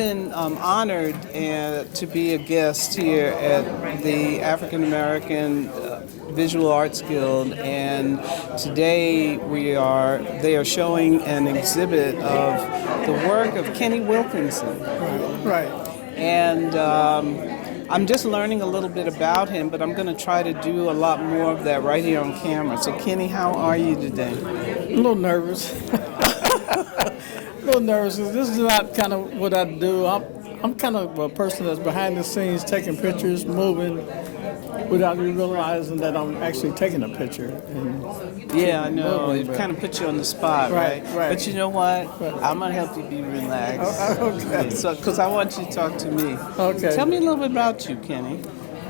been honored to be a guest here at the African American Visual Arts Guild, and today they are showing an exhibit of the work of Kenny Wilkinson. Right. And I'm just learning a little bit about him, but I'm going to try to do a lot more of that right here on camera. So Kenny, how are you today? A little nervous. A little nervous. This is not kind of what I do. I'm kind of a person that's behind the scenes taking pictures, moving, without you realizing that I'm actually taking a picture. Yeah, I know. It kind of puts you on the spot, right? But you know what? I'm going to help you be relaxed. Okay. So, because I want you to talk to me. Okay. Tell me a little bit about you, Kenny.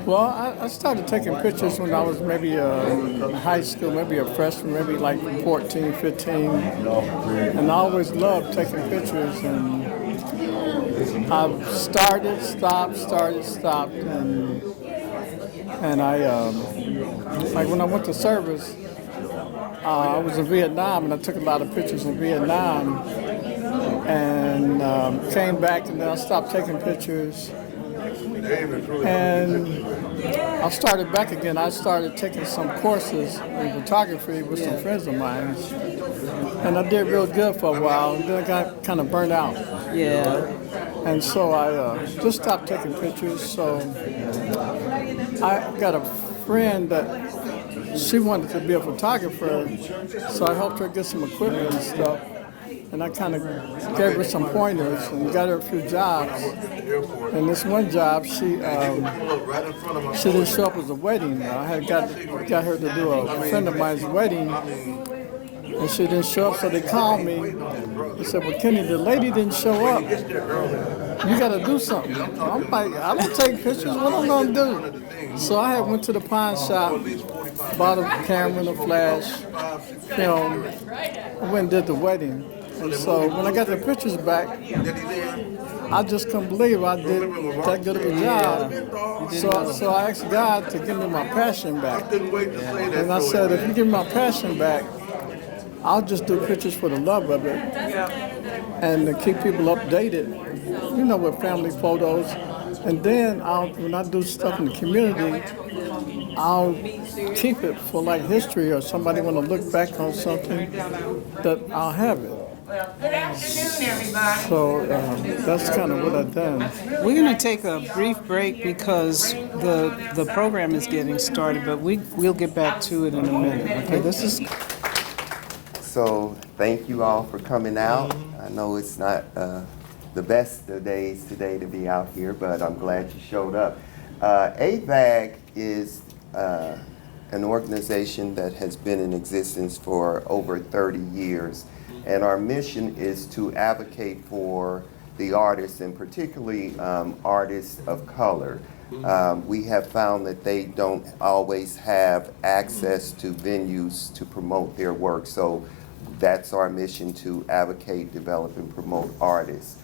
Well, I started taking pictures when I was maybe in high school, maybe a freshman, maybe like 14, 15. And I always loved taking pictures. And I started, stopped. And I, like when I went to service, I was in Vietnam, and I took a lot of pictures in Vietnam. And came back, and then I stopped taking pictures. And I started back again. I started taking some courses in photography with some friends of mine. And I did real good for a while, and then I got kind of burnt out. Yeah. And so I just stopped taking pictures. So I got a friend that she wanted to be a photographer, so I helped her get some equipment and stuff. And I kind of gave her some pointers and got her a few jobs. And this one job, she didn't show up as a wedding. I had got her to do a friend of mine's wedding, and she didn't show up. So they called me. They said, "Well, Kenny, the lady didn't show up. You got to do something." I'm like, "I don't take pictures. What am I gonna do?" So I had went to the pawn shop, bought a camera and a flash, film. I went and did the wedding. And so when I got the pictures back, I just couldn't believe I did that good of a job. So I asked God to give me my passion back. And I said, if you give me my passion back, I'll just do pictures for the love of it and to keep people updated, with family photos. And then when I do stuff in the community, I'll keep it for like history, or somebody want to look back on something, that I'll have it. Good afternoon, everybody. So that's kind of what I've done. We're going to take a brief break because the program is getting started, but we'll get back to it in a minute. Okay, this is. So thank you all for coming out. I know it's not the best of days today to be out here, but I'm glad you showed up. AVAG is an organization that has been in existence for over 30 years. And our mission is to advocate for the artists, and particularly artists of color. We have found that they don't always have access to venues to promote their work. So that's our mission, to advocate, develop, and promote artists.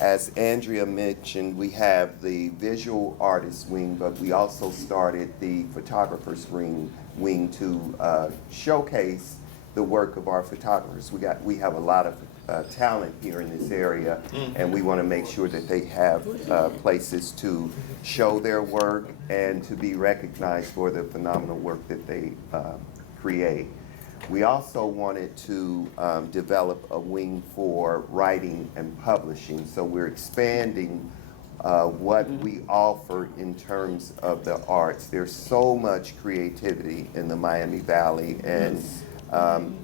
As Andrea mentioned, we have the visual artist wing, but we also started the photographer's wing to showcase the work of our photographers. We have a lot of talent here in this area, and we want to make sure that they have places to show their work and to be recognized for the phenomenal work that they create. We also wanted to develop a wing for writing and publishing, so we're expanding what we offer in terms of the arts. There's so much creativity in the Miami Valley, and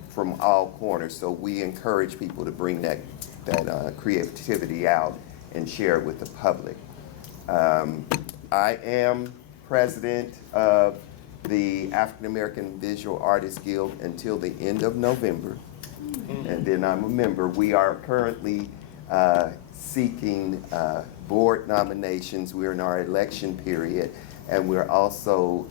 from all corners. So we encourage people to bring that creativity out and share it with the public. I am president of the African American Visual Artists Guild until the end of November, and then I'm a member. We are currently seeking board nominations. We're in our election period. And we're also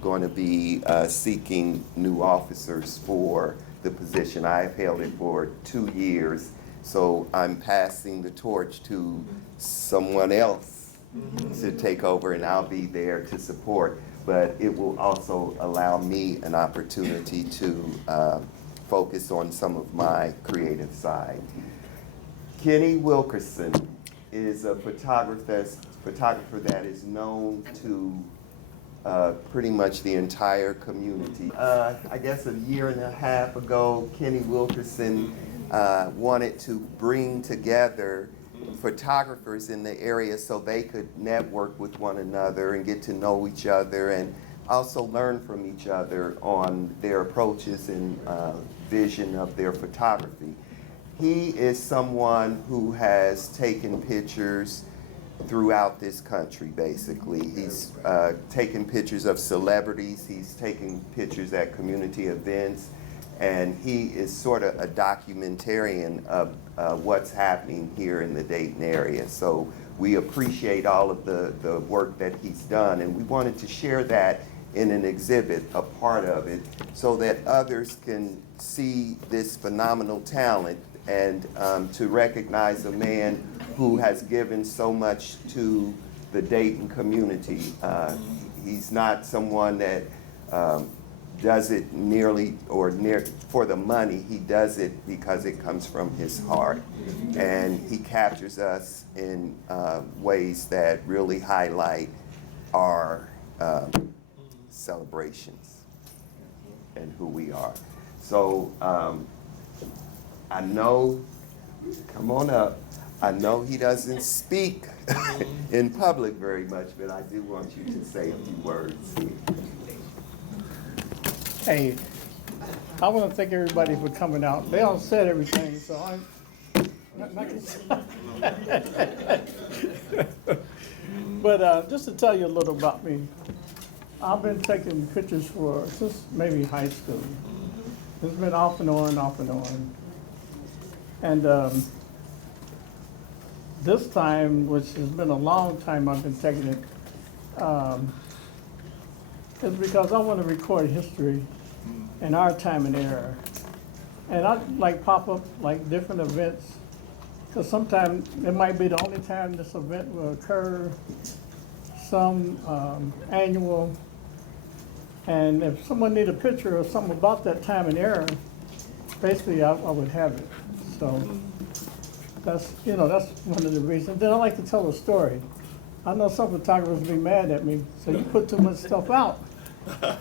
going to be seeking new officers for the position. I've held it for 2 years, so I'm passing the torch to someone else to take over, and I'll be there to support. But it will also allow me an opportunity to focus on some of my creative side. Kenny Wilkinson is a photographer that is known to pretty much the entire community. I guess a year and a half ago, Kenny Wilkinson wanted to bring together photographers in the area so they could network with one another and get to know each other and also learn from each other on their approaches and vision of their photography. He is someone who has taken pictures throughout this country, basically. He's taken pictures of celebrities, he's taken pictures at community events, and he is sort of a documentarian of what's happening here in the Dayton area. So we appreciate all of the work that he's done, and we wanted to share that in an exhibit, a part of it, so that others can see this phenomenal talent and to recognize a man who has given so much to the Dayton community. He's not someone that does it nearly or near for the money. He does it because it comes from his heart. And he captures us in ways that really highlight our celebrations and who we are. So I know, come on up. I know he doesn't speak in public very much, but I do want you to say a few words. Hey, I want to thank everybody for coming out. They all said everything, so I'm not But just to tell you a little about me, I've been taking pictures since maybe high school. It's been off and on, off and on. And this time, which has been a long time I've been taking it, is because I want to record history in our time and era. And I like pop up like different events, because sometimes it might be the only time this event will occur, some annual. And if someone need a picture or something about that time and era, basically I would have it. So that's one of the reasons. Then I like to tell a story. I know some photographers be mad at me, so you put too much stuff out,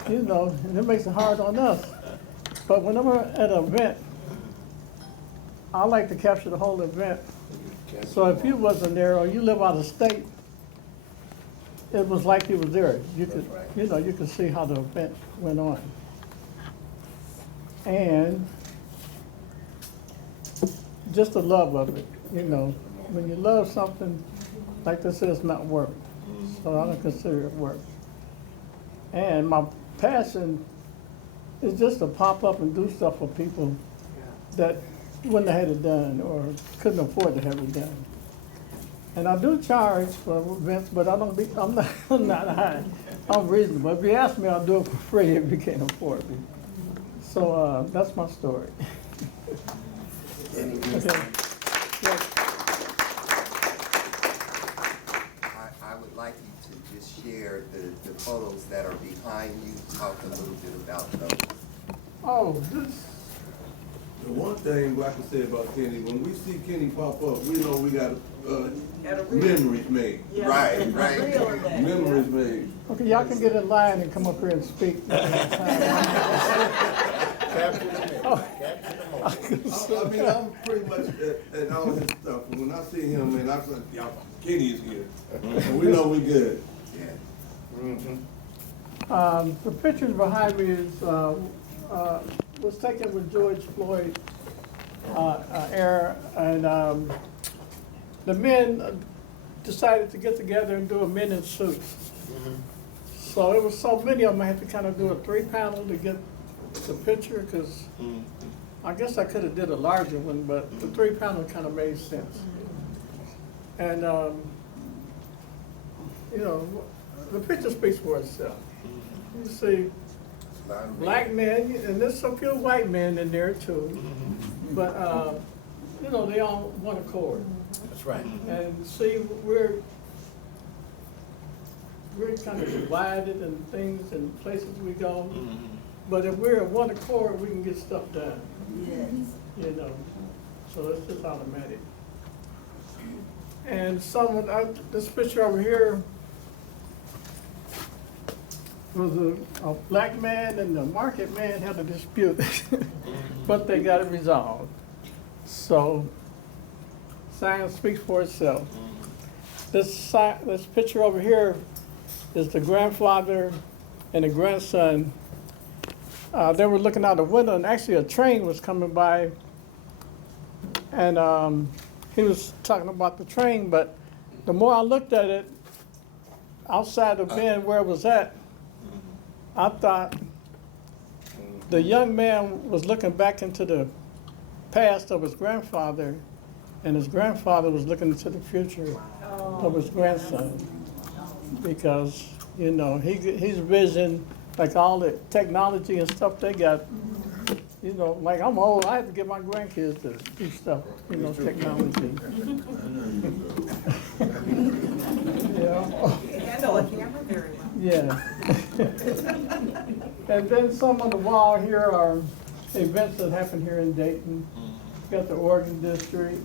and it makes it hard on us. But whenever at an event, I like to capture the whole event. So if you wasn't there or you live out of state, it was like you was there. You could, you could see how the event went on. And just the love of it, when you love something, like this is not work. So I don't consider it work. And my passion is just to pop up and do stuff for people that wouldn't have had it done or couldn't afford to have it done. And I do charge for events, but I'm not high. I'm reasonable. If you ask me, I'll do it for free if you can't afford it. So that's my story. Okay. Yeah. I would like you to just share the photos that are behind you. Talk a little bit about those. Oh, this. The one thing I can say about Kenny, when we see Kenny pop up, we know we got memories made. Yeah. Right. Memories made. Okay, y'all can get in line and come up here and speak. I mean, I'm pretty much at all his stuff. When I see him, man, I say, y'all, Kenny is here. And we know we good. Yeah. The pictures behind me was taken with George Floyd era, and the men decided to get together and do a men in suits. So it was so many of them, I had to kind of do a 3-panel to get the picture, because I guess I could have did a larger one, but the 3-panel kind of made sense. And the picture speaks for itself. You see black men, and there's a few white men in there too, but they all one accord. That's right. And see, we're kind of divided in things and places we go, but if we're at one accord, we can get stuff done. Yes. So it's just automatic. And this picture over here was a black man and the market man had a dispute, but they got it resolved. So science speaks for itself. This picture over here is the grandfather and the grandson. They were looking out the window, and actually a train was coming by, and he was talking about the train, but the more I looked at it, outside the bend where it was at, I thought the young man was looking back into the past of his grandfather, and his grandfather was looking into the future of his grandson. Because, you know, his vision, like all the technology and stuff they got, you know, like I'm old, I have to get my grandkids to do stuff, you know, technology. I know a camera very well. Yeah. And then some on the wall here are events that happen here in Dayton. Got the Oregon District.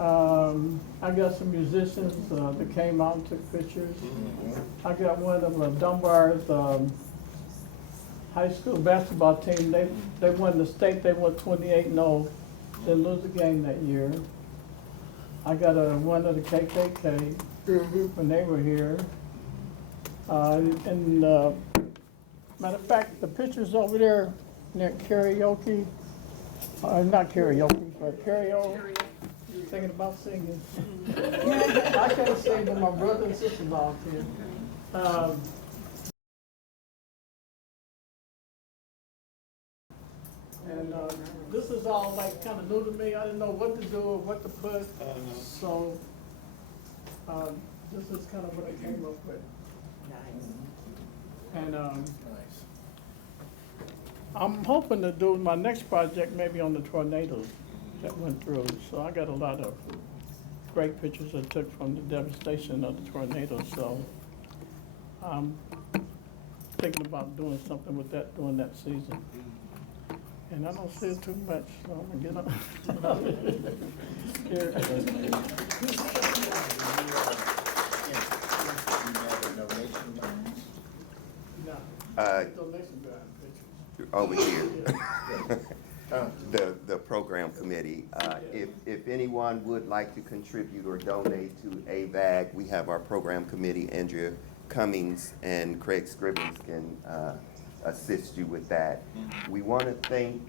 I got some musicians that came out and took pictures. I got one of Dunbar's high school basketball team. They won the state. They won 28-0. Didn't lose a game that year. I got one of the KKK when they were here. Matter of fact, the pictures over there near karaoke, not karaoke, but karaoke. Thinking about singing. I can't sing, but my brother and sister-in-law can. And this is all like kind of new to me. I didn't know what to do or what to put. So this is kind of what I came up with. Nice. And I'm hoping to do my next project maybe on the tornadoes that went through. So I got a lot of great pictures I took from the devastation of the tornado. So I'm thinking about doing something with that during that season. And I don't see it too much, so I'm gonna get up. Here. Donation drive pictures. Over here. The program committee. If anyone would like to contribute or donate to AVAG, we have our program committee. Andrea Cummings and Craig Scribbins can assist you with that. We want to thank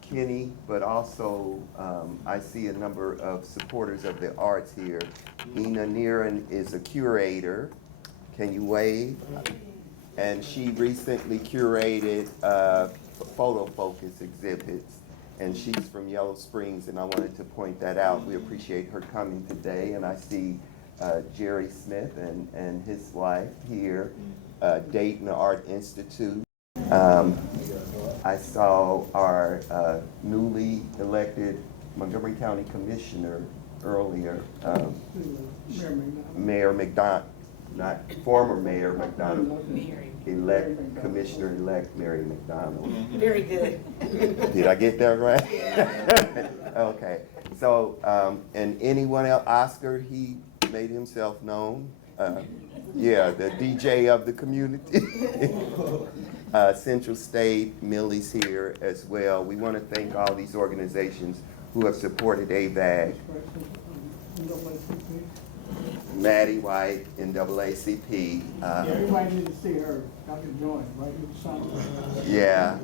Kenny, but also I see a number of supporters of the arts here. Ina Niran is a curator. Can you wave? And she recently curated photo focus exhibits, and she's from Yellow Springs, and I wanted to point that out. We appreciate her coming today, and I see Jerry Smith and his wife here, Dayton Art Institute. I saw our newly elected Montgomery County Commissioner earlier, Mayor McDonald, not former Mayor McDonald, Commissioner-elect Mary McDonald. Very good. Did I get that right? Okay. So, and anyone else? Oscar, he made himself known. Yeah, the DJ of the community. Central State, Millie's here as well. We want to thank all these organizations who have supported AVAG. Maddie White, NAACP. Everybody need to see her. Dr. Joy, right here. Yeah.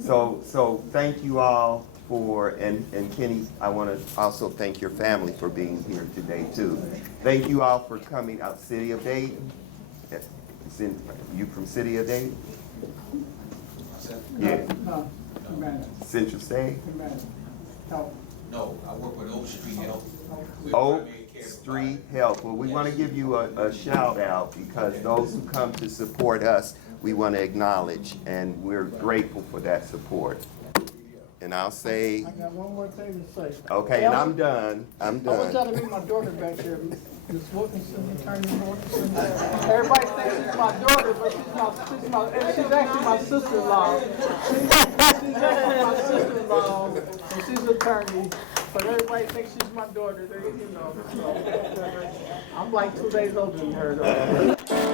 So thank you all for, and Kenny, I want to also thank your family for being here today too. Thank you all for coming out. City of Dayton. You from City of Dayton? Yeah. No, Humana. Central State? Humana. Help. No, I work with Oak Street Health. We're Oak primary care Street Health. Well, we want to give you a shout out because those who come to support us, we want to acknowledge, and we're grateful for that support. And I'll say, I got one more thing to say. okay, and I'm done. I want y'all to meet my daughter back here, Ms. Wilkinson, Attorney Wilkinson. Everybody thinks she's my daughter, but and she's actually my sister-in-law. She's actually my sister-in-law, and she's an attorney. But everybody thinks she's my daughter. They, you know, so I'm like 2 days older than her though.